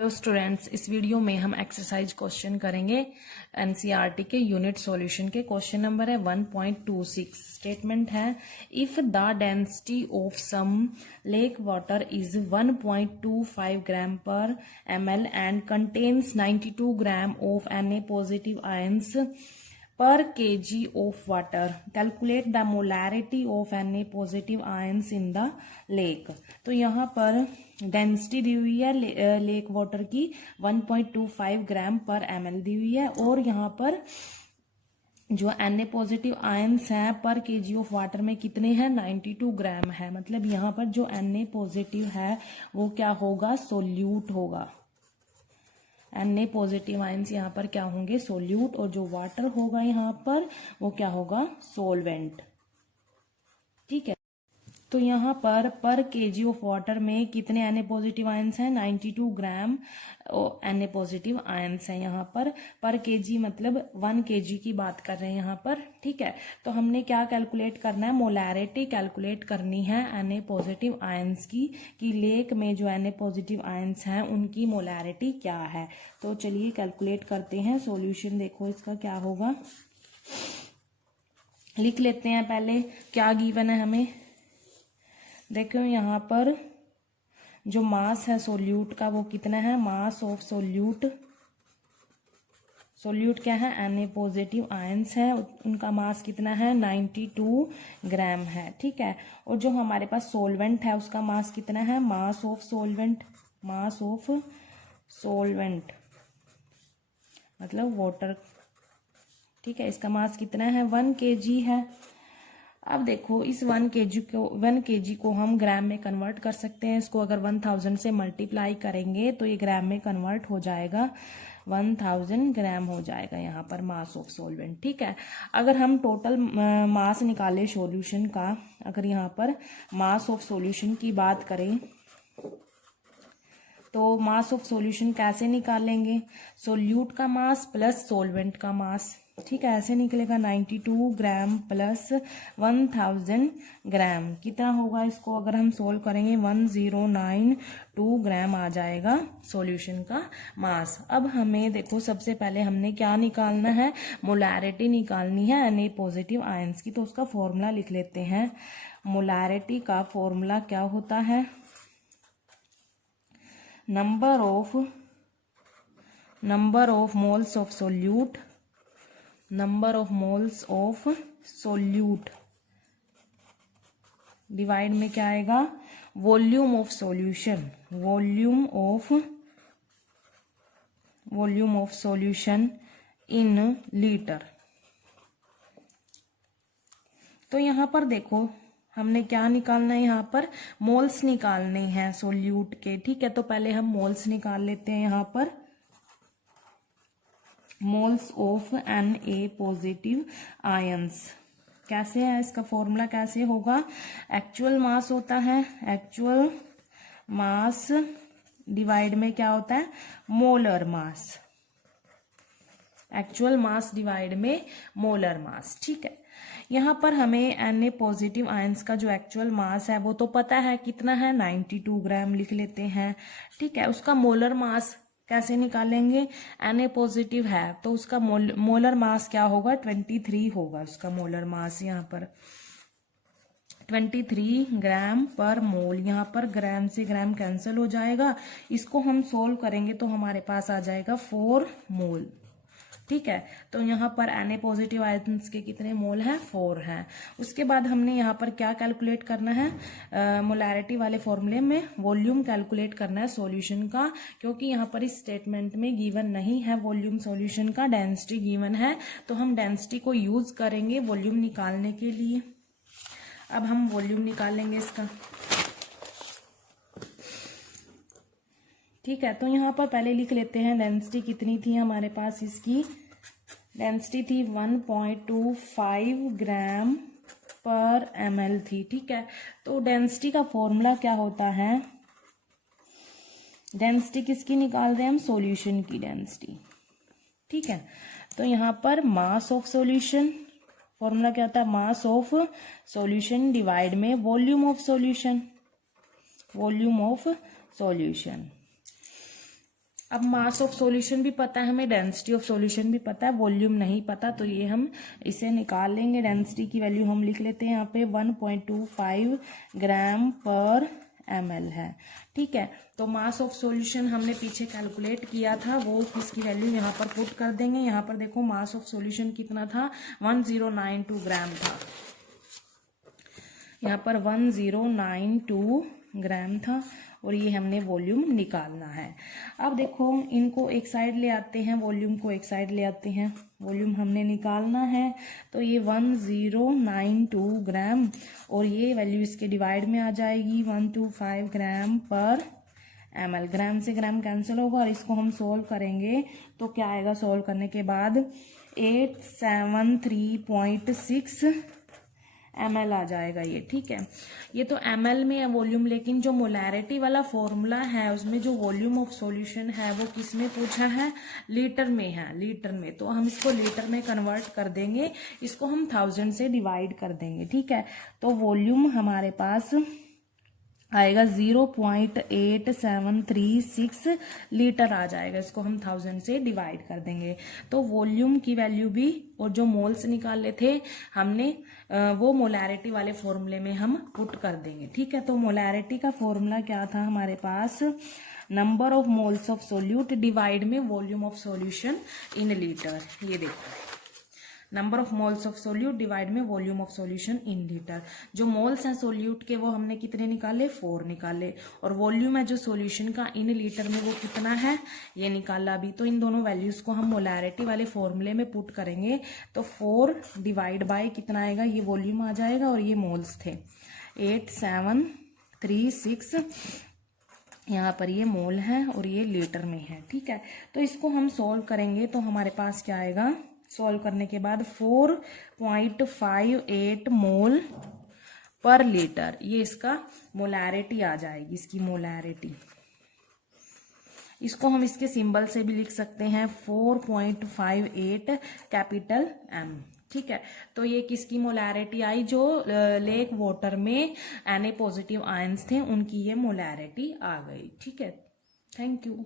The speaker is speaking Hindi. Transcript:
हेलो स्टूडेंट्स, इस वीडियो में हम एक्सरसाइज क्वेश्चन करेंगे एनसीईआरटी के यूनिट सॉल्यूशन के। क्वेश्चन नंबर है 1.26। स्टेटमेंट है if the density of some lake water is 1.25 gram per ml and contains 92 gram of Na positive ions per kg of water, calculate the molarity of Na positive ions in the lake. तो यहाँ पर डेंसिटी दी हुई है लेक वाटर की 1.25 ग्राम पर ml दी हुई है, और यहाँ पर जो Na पॉजिटिव आयंस है पर केजी ऑफ वाटर में कितने हैं, 92 ग्राम है। मतलब यहाँ पर जो Na पॉजिटिव है वो क्या होगा, सोल्यूट होगा। Na पॉजिटिव आयंस यहाँ पर क्या होंगे, सोल्यूट, और जो वाटर होगा यहाँ पर वो क्या होगा, सोलवेंट। ठीक है, तो यहाँ पर केजी ऑफ वाटर में कितने Na पॉजिटिव आयंस हैं, 92 ग्राम Na पॉजिटिव आयंस हैं यहाँ पर केजी, मतलब 1 kg की बात कर रहे हैं यहाँ पर। ठीक है, तो हमने क्या कैलकुलेट करना है, मोलैरिटी कैलकुलेट करनी है Na पॉजिटिव आयंस की, कि लेक में जो Na पॉजिटिव आयंस हैं उनकी मोलैरिटी क्या है। तो चलिए कैलकुलेट करते हैं। सॉल्यूशन देखो इसका क्या होगा, लिख लेते हैं। पहले क्या गिवन है हमें, देखो यहाँ पर जो मास है सोल्यूट का वो कितना है, मास ऑफ सोल्यूट, सोल्यूट क्या है, Na पॉजिटिव आयंस है, उनका मास कितना है, 92 ग्राम है। ठीक है, और जो हमारे पास सोलवेंट है उसका मास कितना है, mass of solvent, mass of solvent मतलब वाटर। ठीक है, इसका मास कितना है, 1 kg है। अब देखो इस 1 kg को हम ग्राम में कन्वर्ट कर सकते हैं। इसको अगर 1000 से मल्टीप्लाई करेंगे तो ये ग्राम में कन्वर्ट हो जाएगा, 1000 ग्राम हो जाएगा यहाँ पर मास ऑफ सॉल्वेंट। ठीक है, अगर हम टोटल मास निकाले सॉल्यूशन का, अगर यहाँ पर मास ऑफ सॉल्यूशन की बात करें तो मास ऑफ सॉल्यूशन कैसे निकालेंगे, सोल्यूट का मास प्लस सोलवेंट का मास। ठीक है, ऐसे निकलेगा 92 ग्राम प्लस 1000 ग्राम, कितना होगा, इसको अगर हम सोल्व करेंगे 1092 ग्राम आ जाएगा सॉल्यूशन का मास। अब हमें देखो सबसे पहले हमने क्या निकालना है, मोलैरिटी निकालनी है Na पॉजिटिव आयंस की। तो उसका फॉर्मूला लिख लेते हैं। मोलैरिटी का फॉर्मूला क्या होता है, number of moles of solute, number of moles of solute divide में क्या आएगा, volume of solution, volume of solution in litre. तो यहाँ पर देखो हमने क्या निकालना है, यहाँ पर मोल्स निकालने हैं सोल्यूट के। ठीक है, तो पहले हम मोल्स निकाल लेते हैं। यहाँ पर moles of Na positive ions कैसे है, इसका फॉर्मूला कैसे होगा, एक्चुअल मास होता है, एक्चुअल मास डिवाइड में क्या होता है, molar mass, actual mass divide में मोलर मास। ठीक है, यहाँ पर हमें Na पॉजिटिव आयंस का जो एक्चुअल मास है वो तो पता है कितना है, 92 ग्राम लिख लेते हैं। ठीक है, उसका मोलर मास कैसे निकालेंगे, Na पॉजिटिव है तो उसका मोलर मास क्या होगा, 23 होगा उसका मोलर मास। यहाँ पर 23 ग्राम पर मोल, यहाँ पर ग्राम से ग्राम कैंसिल हो जाएगा। इसको हम सोल्व करेंगे तो हमारे पास आ जाएगा 4 मोल। ठीक है, तो यहाँ पर Na पॉजिटिव आयंस के कितने मोल हैं, 4 हैं। उसके बाद हमने यहाँ पर क्या कैलकुलेट करना है, मोलैरिटी वाले फॉर्मूले में वॉल्यूम कैलकुलेट करना है सॉल्यूशन का, क्योंकि यहाँ पर इस स्टेटमेंट में गिवन नहीं है वॉल्यूम सॉल्यूशन का, डेंसिटी गिवन है। तो हम डेंसिटी को यूज करेंगे वॉल्यूम निकालने के लिए। अब हम वॉल्यूम निकालेंगे इसका। ठीक है, तो यहाँ पर पहले लिख लेते हैं डेंसिटी कितनी थी हमारे पास, इसकी डेंसिटी थी 1.25 ग्राम पर ml थी। ठीक है, तो डेंसिटी का फॉर्मूला क्या होता है, डेंसिटी किसकी निकाल रहे हैं हम, सॉल्यूशन की डेंसिटी। ठीक है, तो यहाँ पर मास ऑफ सॉल्यूशन, फॉर्मूला क्या होता है, मास ऑफ सॉल्यूशन डिवाइड में volume of solution, volume of solution. अब मास ऑफ सॉल्यूशन भी पता है हमें, डेंसिटी ऑफ सॉल्यूशन भी पता है, वॉल्यूम नहीं पता, तो ये हम इसे निकाल लेंगे। डेंसिटी की वैल्यू हम लिख लेते हैं यहाँ पे 1.25 ग्राम पर ml है, ठीक है। तो मास ऑफ सॉल्यूशन हमने पीछे कैलकुलेट किया था, वो इसकी वैल्यू यहाँ पर पुट कर देंगे। यहाँ पर देखो मास ऑफ सॉल्यूशन कितना था, 1092 ग्राम था, यहाँ पर 1092 ग्राम था, और ये हमने वॉल्यूम निकालना है। अब देखो इनको एक साइड ले आते हैं, वॉल्यूम को एक साइड ले आते हैं, वॉल्यूम हमने निकालना है। तो ये 1092 ग्राम और ये वैल्यू इसके डिवाइड में आ जाएगी 125 ग्राम पर ml। ग्राम से ग्राम कैंसिल होगा और इसको हम सोल्व करेंगे तो क्या आएगा, सोल्व करने के बाद 873.6 ml आ जाएगा ये, ठीक है। ये तो ml में है वॉल्यूम, लेकिन जो मोलैरिटी वाला फॉर्मूला है उसमें जो वॉल्यूम ऑफ सॉल्यूशन है वो किस में पूछा है, लीटर में है, लीटर में। तो हम इसको लीटर में कन्वर्ट कर देंगे, इसको हम 1000 से डिवाइड कर देंगे, ठीक है। तो वॉल्यूम हमारे पास आएगा 0.8736 लीटर आ जाएगा, इसको हम 1000 से डिवाइड कर देंगे। तो वॉल्यूम की वैल्यू भी और जो मोल्स निकाले थे हमने वो मोलैरिटी वाले फॉर्मूले में हम पुट कर देंगे, ठीक है। तो मोलैरिटी का फॉर्मूला क्या था हमारे पास, number of moles of solute divide में volume of solution in litre. ये देखो, number of moles of solute divide में volume of solution in litre. जो मोल्स हैं सोल्यूट के वो हमने कितने निकाले, 4 निकाले, और वॉल्यूम है जो सॉल्यूशन का इन लीटर में वो कितना है, ये निकाला अभी। तो इन दोनों वैल्यूज को हम मोलैरिटी वाले फॉर्मूले में पुट करेंगे तो 4 डिवाइड बाय कितना आएगा, ये वॉल्यूम आ जाएगा और ये मोल्स थे 8736, यहाँ पर ये मोल है और ये लीटर में है, ठीक है। तो इसको हम सॉल्व करेंगे तो हमारे पास क्या आएगा, सॉल्व करने के बाद 4.58 मोल पर लीटर, ये इसका मोलैरिटी आ जाएगी, इसकी मोलैरिटी। इसको हम इसके सिंबल से भी लिख सकते हैं 4.58 कैपिटल M, ठीक है। तो ये किसकी मोलैरिटी आई, जो लेक वाटर में Na पॉजिटिव आयंस थे उनकी ये मोलैरिटी आ गई, ठीक है। Thank you.